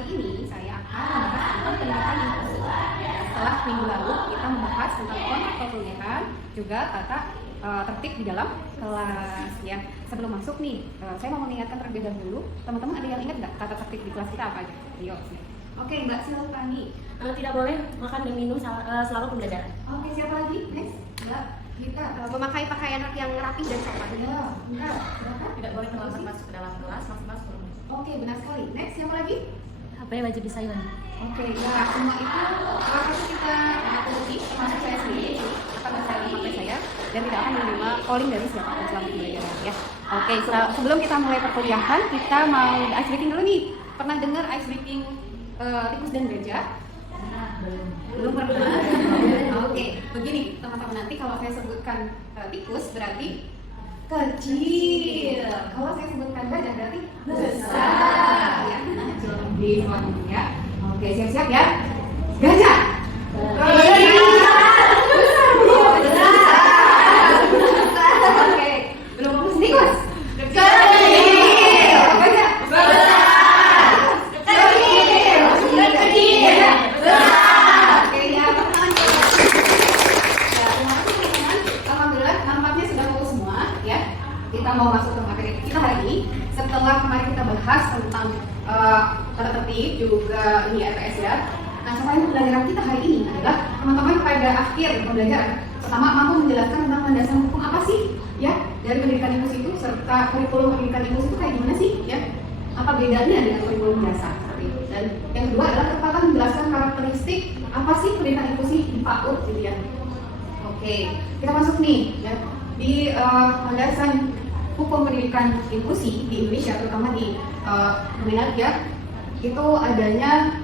hari ini saya akan membahas tentang pendidikan inklusi. Setelah minggu lalu kita membahas tentang konsep perkuliahan, juga tata tertib di dalam kelas ya. Sebelum masuk nih, saya mau mengingatkan terlebih dahulu, teman-teman ada yang ingat nggak tata tertib di kelas kita apa aja? Ayo. Oke, Mbak Silvani. Tidak boleh makan dan minum selama pembelajaran. Oke, siapa lagi? Next, Mbak Gita. Memakai pakaian yang rapi dan sopan. Ya, benar. Tidak boleh terlambat masuk ke dalam kelas maksimal 10 menit. Oke, benar sekali. Next, siapa lagi? HP wajib di silent. Oke, ya semua itu harus kita ikuti, termasuk saya sendiri akan bersalin HP saya dan tidak akan menerima calling dari siapapun selama pembelajaran ya. Oke, sebelum kita mulai perkuliahan, kita mau ice breaking dulu nih. Pernah dengar ice breaking tikus dan gajah? Belum pernah. Oke, begini teman-teman, nanti kalau saya sebutkan tikus berarti kecil. Kalau saya sebutkan gajah berarti besar. Ya, nah, di ya. Oke, siap-siap ya. Gajah. Oke, belum fokus tikus. Kita mau masuk ke materi kita hari ini. Setelah kemarin kita bahas tentang tata tertib juga ini RPS ya. Nah, sekarang pembelajaran kita hari ini adalah teman-teman pada akhir pembelajaran pertama mampu menjelaskan tentang landasan hukum apa sih ya dari pendidikan inklusi itu, serta kurikulum pendidikan inklusi itu kayak gimana sih ya, apa bedanya dengan kurikulum biasa seperti itu. Dan yang kedua adalah ketepatan menjelaskan karakteristik apa sih pendidikan inklusi di PAUD gitu ya. Oke, kita masuk nih ya di landasan hukum pendidikan inklusi di Indonesia, terutama di Kemenak ya, itu adanya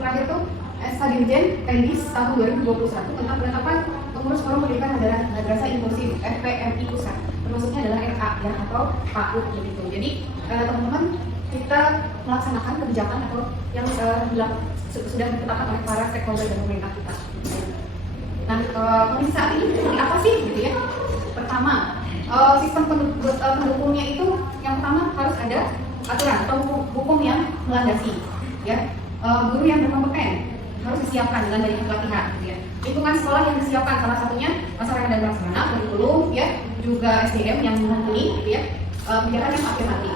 terakhir tuh SK Dirjen Pendis tahun 2021 tentang penetapan pengurus forum pendidikan madrasah inklusif FPMI pusat, termasuknya adalah RA ya atau PAUD gitu. Jadi teman-teman, kita melaksanakan kebijakan atau yang sudah ditetapkan oleh para stakeholder dan pemerintah kita. Nah, kondisi saat ini seperti apa sih gitu ya? Pertama, sistem pendukungnya itu yang pertama harus ada aturan atau hukum yang melandasi ya. Guru yang berkompeten harus disiapkan dengan banyak pelatihan gitu ya. Lingkungan sekolah yang disiapkan, salah satunya masyarakat dan prasarana, kurikulum ya, juga SDM yang mumpuni gitu ya. Kebijakan yang afirmatif.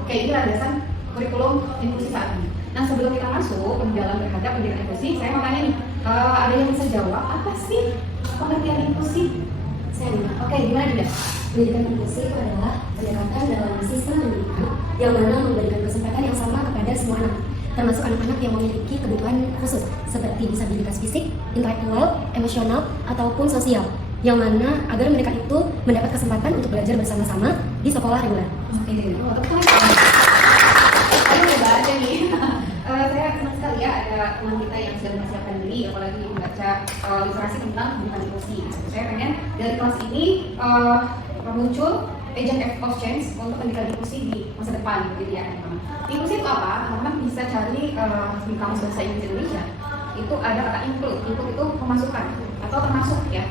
Oke, ini landasan kurikulum inklusi saat ini. Nah, sebelum kita masuk ke dalam terhadap pendidikan inklusi, saya mau tanya nih, ada yang bisa jawab apa sih pengertian inklusi? Oke, gimana tidak? Pendidikan inklusi itu adalah pendekatan dalam sistem pendidikan yang mana memberikan kesempatan yang sama kepada semua anak, termasuk anak-anak yang memiliki kebutuhan khusus seperti disabilitas fisik, intelektual, emosional, ataupun sosial, yang mana agar mereka itu mendapat kesempatan untuk belajar bersama-sama di sekolah reguler. Oke, coba aja nih. Saya senang sekali ya ada teman kita yang sudah mempersiapkan diri, apalagi membaca literasi tentang pendidikan inklusi. Saya pengen dari kelas ini muncul agent of change untuk pendidikan inklusi di masa depan gitu ya teman-teman. Inklusi itu apa? Teman-teman bisa cari di kamus bahasa Inggris Indonesia. Itu ada kata include. Include itu memasukkan atau termasuk ya.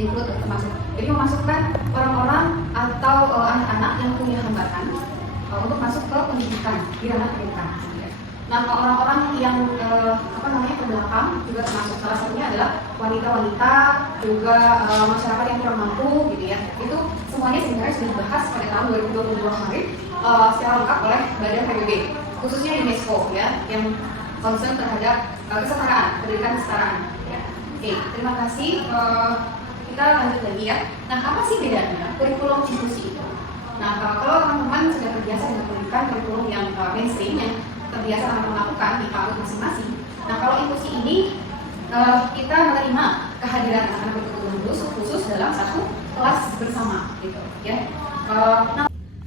Include termasuk. Jadi memasukkan orang-orang atau anak-anak yang punya hambatan untuk masuk ke pendidikan di ranah pendidikan. Nah, orang-orang yang terbelakang juga termasuk, salah satunya adalah wanita-wanita, juga masyarakat yang kurang mampu gitu ya. Itu semuanya sebenarnya sudah dibahas pada tahun 2022 kemarin secara lengkap oleh Badan PBB, khususnya UNESCO ya, yang concern terhadap kesetaraan, pendidikan kesetaraan ya. Oke, terima kasih. Kita lanjut lagi ya. Nah, apa sih bedanya kurikulum inklusi itu? Nah, kalau teman-teman sudah terbiasa dengan pendidikan kurikulum yang mainstream yang terbiasa teman-teman lakukan di PAUD masing-masing. Nah, kalau inklusi ini kita menerima kehadiran anak-anak berkebutuhan khusus dalam satu kelas bersama gitu ya.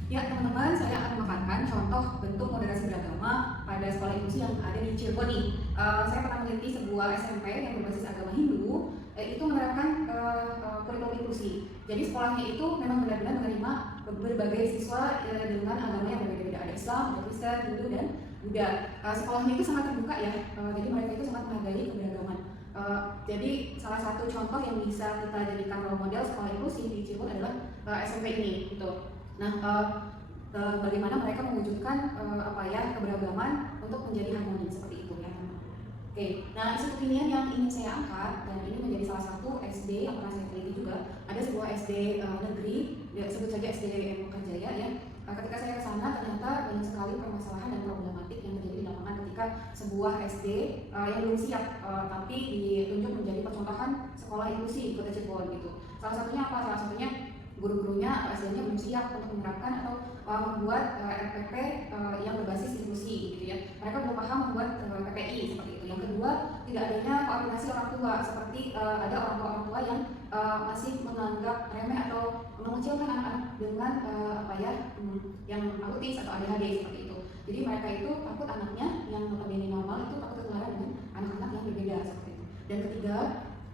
Ya teman-teman, saya akan memaparkan contoh bentuk moderasi beragama pada sekolah inklusi yang ada di Cirebon nih. Saya pernah meneliti sebuah SMP yang berbasis agama Hindu, itu menerapkan kurikulum inklusi. Jadi sekolahnya itu memang benar-benar menerima berbagai siswa dengan agama yang berbeda-beda. Ada Islam, ada Kristen, Hindu, dan Buddha. Sekolahnya itu sangat terbuka ya. Jadi mereka itu sangat menghargai keberagaman. Jadi salah satu contoh yang bisa kita jadikan role model sekolah inklusi di Cirebon adalah SMP ini gitu. Nah, bagaimana mereka mewujudkan keberagaman untuk menjadi harmoni seperti itu ya. Oke, nah isu kekinian yang ingin saya angkat dan ini menjadi salah satu SD yang pernah saya teliti juga. Ada sebuah SD negeri, sebut saja SD Mekarjaya ya. Ketika saya ke sana ternyata banyak sekali permasalahan dan problematik yang terjadi di lapangan ketika sebuah SD yang belum siap tapi ditunjuk menjadi percontohan sekolah inklusi di Kota Cirebon gitu. Salah satunya apa? Salah satunya guru-gurunya atau SD-nya belum siap untuk menerapkan atau membuat RPP yang berbasis inklusi gitu ya. Mereka belum paham membuat PPI seperti itu. Yang kedua, tidak adanya koordinasi orang tua seperti ada orang tua yang masih menganggap remeh atau mengecilkan anak-anak dengan yang autis atau ADHD seperti itu. Jadi mereka itu takut anaknya yang notabene normal itu takut ketularan dengan anak-anak yang berbeda seperti itu. Dan ketiga,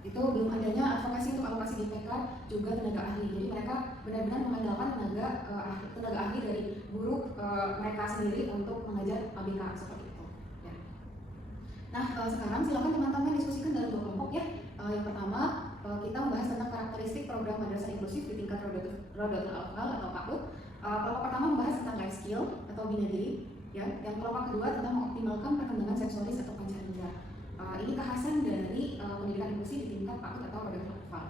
itu belum adanya advokasi untuk alokasi DPK juga tenaga ahli. Jadi mereka benar-benar mengandalkan tenaga ahli dari guru mereka sendiri untuk mengajar ABK seperti itu. Ya. Nah sekarang silakan teman-teman diskusikan dalam 2 kelompok ya. Yang pertama kita membahas tentang karakteristik program madrasah inklusif di tingkat Rodotul Atfal atau PAUD. Kelompok pertama membahas tentang life skill atau bina diri. Ya. Yang kelompok kedua tentang mengoptimalkan perkembangan sensoris atau panca indera. Ini kekhasan dari pendidikan inklusi di tingkat PAUD atau Rodotul Atfal.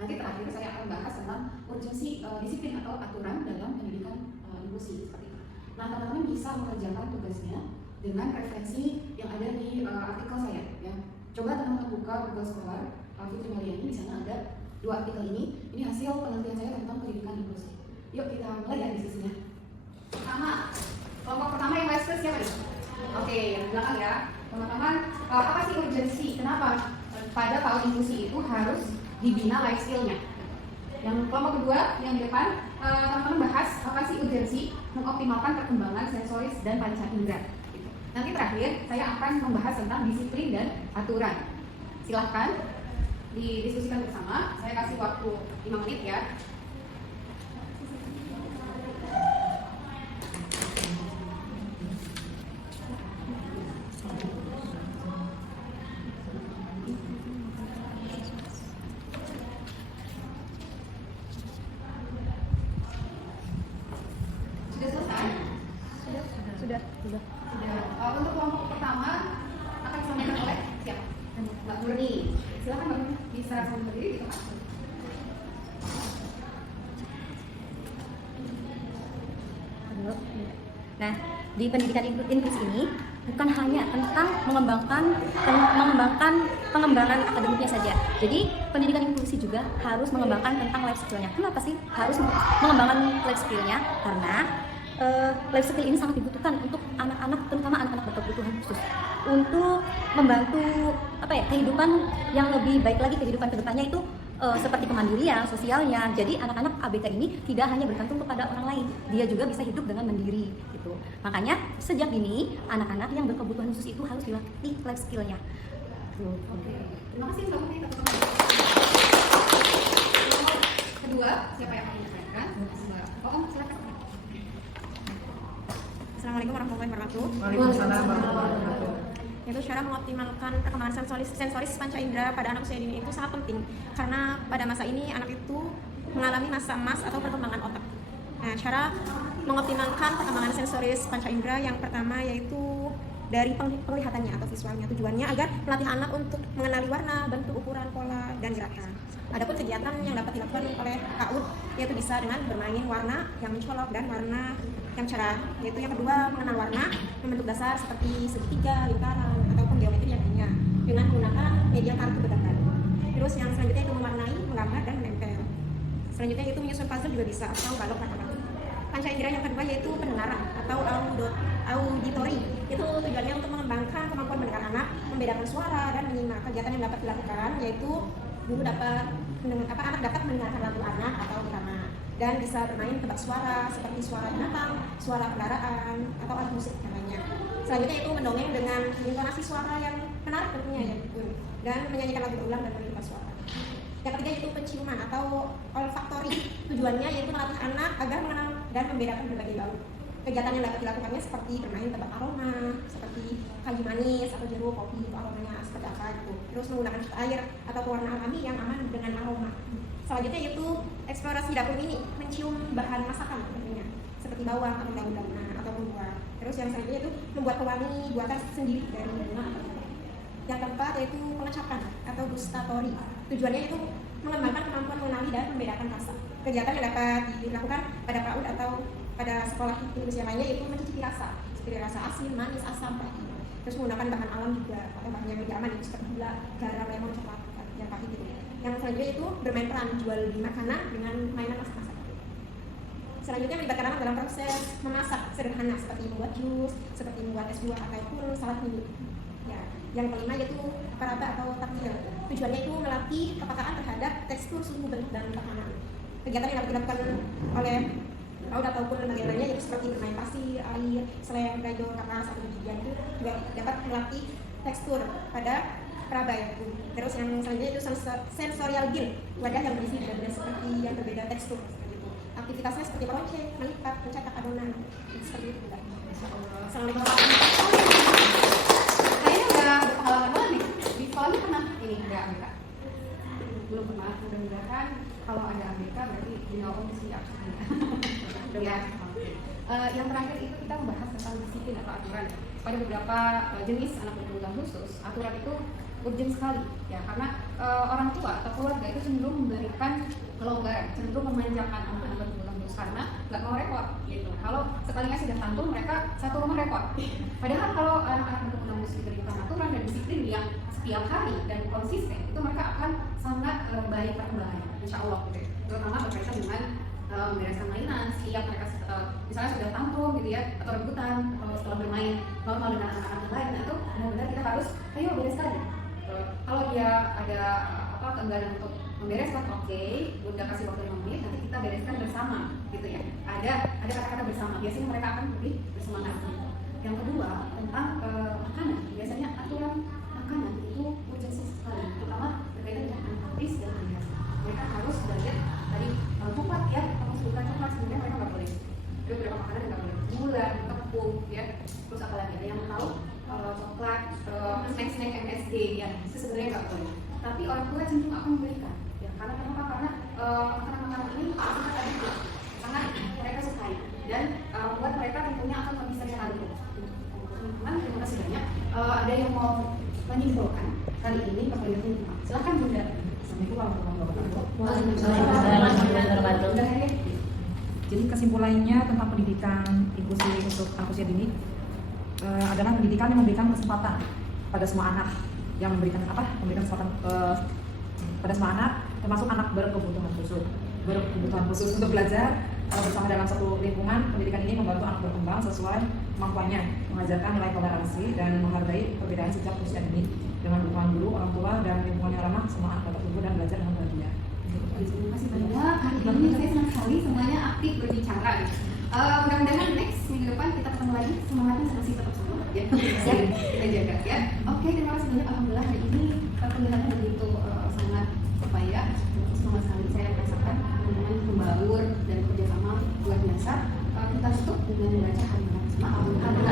Nanti terakhir saya akan bahas tentang urgensi disiplin atau aturan dalam pendidikan inklusi seperti itu. Nah teman-teman bisa mengerjakan tugasnya dengan referensi yang ada di artikel saya. Ya. Coba teman-teman buka Google Scholar, Fitri Mariani, di sana ada 2 artikel ini. Ini hasil penelitian saya tentang pendidikan inklusi. Yuk kita mulai ya diskusinya. Kelompok pertama yang live siapa nih? Oke, yang belakang ya. Teman-teman, apa sih urgensi? Kenapa pada PAUD inklusi itu harus dibina life skill-nya? Yang kelompok kedua, yang di depan, teman-teman bahas apa sih urgensi mengoptimalkan perkembangan sensoris dan panca indera. Gitu. Nanti terakhir, saya akan membahas tentang disiplin dan aturan. Silahkan didiskusikan bersama. Saya kasih waktu 5 menit ya. Untuk kelompok pertama akan disampaikan oleh siapa? Mbak Murni. Silakan Mbak Murni, bisa sambil berdiri di tempat. Nah, di pendidikan inklusi ini bukan hanya tentang mengembangkan pengembangan akademiknya saja. Jadi pendidikan inklusi juga harus mengembangkan tentang life skill-nya. Kenapa sih harus mengembangkan life skill-nya? Karena life skill ini sangat dibutuhkan untuk anak-anak, terutama anak-anak berkebutuhan khusus, untuk membantu kehidupan yang lebih baik lagi, kehidupan kedepannya itu seperti kemandirian sosialnya. Jadi anak-anak ABK ini tidak hanya bergantung kepada orang lain, dia juga bisa hidup dengan mandiri gitu. Makanya sejak dini anak-anak yang berkebutuhan khusus itu harus dilatih life skill-nya. Oke. Terima kasih Mbak Murni. Kedua, siapa yang akan menyampaikan? Silakan. Assalamualaikum warahmatullahi wabarakatuh. Waalaikumsalam warahmatullahi wabarakatuh. Yaitu cara mengoptimalkan perkembangan sensoris panca indera pada anak usia dini itu sangat penting karena pada masa ini anak itu mengalami masa emas atau perkembangan otak. Nah, cara mengoptimalkan perkembangan sensoris panca indera yang pertama yaitu dari penglihatannya atau visualnya. Tujuannya agar melatih anak untuk mengenali warna, bentuk, ukuran, pola, dan gerakan. Adapun kegiatan yang dapat dilakukan oleh PAUD yaitu bisa dengan bermain warna yang mencolok dan warna yang cerah. Yaitu yang kedua, mengenal warna, membentuk dasar seperti segitiga, lingkaran, ataupun geometri yang lainnya dengan menggunakan media kartu bergambar. Terus yang selanjutnya itu mewarnai, menggambar, dan menempel. Selanjutnya itu menyusun puzzle juga bisa atau balok matematik. Panca indera yang kedua yaitu pendengaran atau auditori. Itu tujuannya untuk mengembangkan kemampuan mendengar anak, membedakan suara dan menyimak. Kegiatan yang dapat dilakukan yaitu anak dapat mendengarkan lagu anak atau drama dan bisa bermain tebak suara seperti suara binatang, suara kendaraan atau alat musik yang lainnya. Selanjutnya itu mendongeng dengan intonasi suara yang menarik tentunya ya, dan menyanyikan lagu berulang dan mengikat suara. Yang ketiga yaitu penciuman atau olfaktori. Tujuannya yaitu melatih anak agar mengenal dan membedakan berbagai bau. Kegiatan yang dapat dilakukannya seperti bermain tebak aroma, seperti kayu manis atau jeruk, kopi, itu aromanya seperti apa gitu. Terus menggunakan air atau pewarna alami yang aman dengan aroma. Selanjutnya yaitu eksplorasi dapur mini, mencium bahan masakan tentunya, seperti bawang atau daun-daunan ataupun buah. Terus yang selanjutnya itu membuat pewangi buatan sendiri dari bunga. Yang keempat yaitu pengecapan atau gustatory. Tujuannya itu mengembangkan kemampuan mengenali dan membedakan rasa. Kegiatan yang dapat dilakukan pada PAUD atau pada sekolah Indonesia lainnya yaitu mencicipi rasa, seperti rasa asin, manis, asam, pahit. Terus menggunakan bahan alam juga atau bahan yang lebih aman seperti gula, garam, lemon, coklat, yang pahit gitu. Yang selanjutnya itu bermain peran jual beli makanan dengan mainan masak-masak. Selanjutnya melibatkan anak dalam proses memasak sederhana seperti membuat jus, seperti membuat es buah ataupun salad mini. Ya, yang kelima yaitu paraba atau taktil. Tujuannya itu melatih kepekaan terhadap tekstur, suhu, bentuk dan tekanan. Kegiatan yang dapat dilakukan oleh PAUD ataupun lembaga lainnya yaitu seperti bermain pasir, air, selem, gajo, kapas atau bijian itu juga dapat melatih tekstur pada peraba itu. Terus yang selanjutnya itu sensorial guild, wadah yang berisi benda-benda seperti yang berbeda tekstur seperti itu. Aktivitasnya seperti melonceng, melipat, mencetak adonan seperti itu. Assalamualaikum. Kayaknya udah berpengalaman banget nih. Di sekolahnya pernah ini nggak ABK? Belum pernah. Mudah-mudahan kalau ada ABK berarti punya opsi absennya. Ya. Yang terakhir itu kita membahas tentang disiplin atau aturan. Pada beberapa jenis anak berkebutuhan khusus, aturan itu urgent sekali ya, karena orang tua atau keluarga itu cenderung memberikan kelonggaran, cenderung memanjakan anak-anak berkebutuhan khusus karena nggak mau repot gitu. Kalau sekalinya sudah tanggung mereka satu rumah repot. Padahal kalau anak-anak berkebutuhan khusus diberikan aturan dan disiplin yang setiap hari dan konsisten, itu mereka akan sangat baik perkembangannya, insya Allah gitu. Terutama berkaitan dengan membereskan mainan, setiap mereka misalnya sudah tanggung gitu ya, atau rebutan, atau setelah bermain normal dengan anak-anak yang lain, itu benar-benar kita harus ayo bereskan. Kalau dia ada keengganan untuk membereskan, oke, Bunda kasih waktu 5 menit, nanti kita bereskan bersama gitu ya. Ada kata-kata bersama, biasanya mereka akan lebih bersemangat. Yang kedua tentang makanan, biasanya aturan makanan itu urgensi sekali, terutama berkaitan dengan anak autis dan anak. Mereka harus belajar tadi coklat ya, kalau sebutkan coklat sebenarnya mereka nggak boleh. Ada beberapa makanan yang nggak boleh, gula, tepung ya, terus apa lagi ada yang tahu coklat, snack-snack MSG ya, itu sebenarnya nggak boleh. Tapi orang tua cenderung akan memberikan ya, karena kenapa? Karena makanan-makanan ini sangat adiktif, sangat mereka sukai dan buat mereka tentunya akan lebih sering kali. Teman-teman, terima kasih banyak. Ada yang mau menyimpulkan kali ini kepada Bunda? Silakan Bunda. Jadi kesimpulannya tentang pendidikan inklusi untuk anak usia dini adalah pendidikan yang memberikan kesempatan pada semua anak, yang memberikan kesempatan pada semua anak, termasuk anak berkebutuhan khusus untuk belajar bersama dalam satu lingkungan. Pendidikan ini membantu anak berkembang sesuai kemampuannya, mengajarkan nilai toleransi dan menghargai perbedaan sejak usia dini. Dengan dukungan guru, orang tua, dan lingkungan yang ramah, semua anak dapat tumbuh dan belajar dengan bahagia. Terima kasih banyak. Hari ini saya senang sekali semuanya aktif berbicara. Mudah-mudahan next minggu depan kita ketemu lagi. Semangatnya masih tetap sama ya. Kita jaga ya. Oke, terima kasih banyak. Alhamdulillah hari ini perkuliahannya begitu sangat ya, semangat sekali. Saya merasakan teman-teman membaur dan kerjasama luar biasa. Kita tutup dengan membaca harian bersama.